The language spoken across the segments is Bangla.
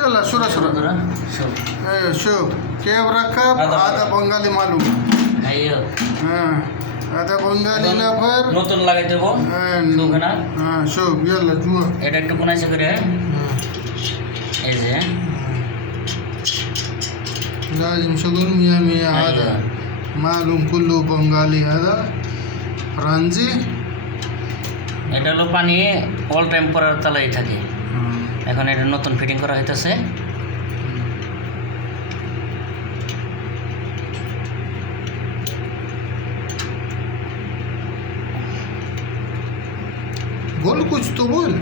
يلا شورى شورى বন্ধুরা সব ايه شوف كيف ركب هذا هذا بنغالي معلوم আইয়ো ها هذا بنغالي لفر নতুন লাগাই দেবো শুভ না ها شوف يلا جوا এটা একটু কোনাইছে করে এই যে لازم شغل مية مية أيوة. هذا معلوم كله بنغالي هذا فرنسي এটা হলো পানি অল টাইম পরার তালাই থাকে এখন এটা নতুন ফিটিং করা হইতেছে बोल कुछ तो बोल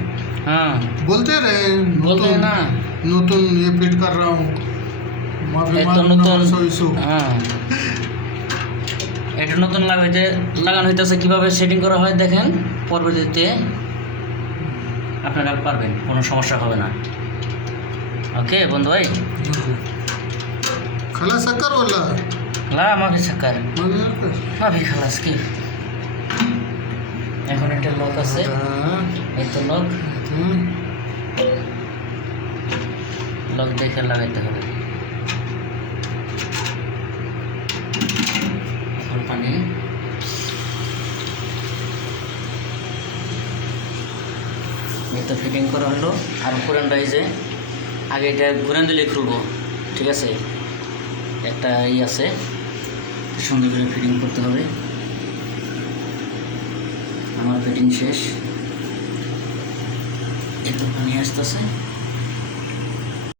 হ্যাঁ बोलते रहे बोलते हैं ना। नतून ये फिट कर रहा हूँ माफी এই তো मांगू ना নতুন सो इसो হ্যাঁ এটা নতুন লাগাইতে লাগানো হইতেছে কিভাবে সেটিং করা হয় দেখেন পরবর্তীতে আপনারা পারবেন কোনো সমস্যা হবে না। ওকে বন্ধু ভাই? খালা সাকার ওলা লা মাফি সাকার মাফি খালাস কি এখন একটা লক আছে। আচ্ছা। এই তো লক লক দেখে লাগাইতে হবে। পানি। এই ফিটিং করা হলো আর পুরানটা রাইজে আগে এটা ঘুরান দিলে খুলবো ঠিক আছে? একটা ই আছে সুন্দর করে ফিটিং করতে হবে। আমার ফিটিং শেষ। একটু পানি আসতেছে।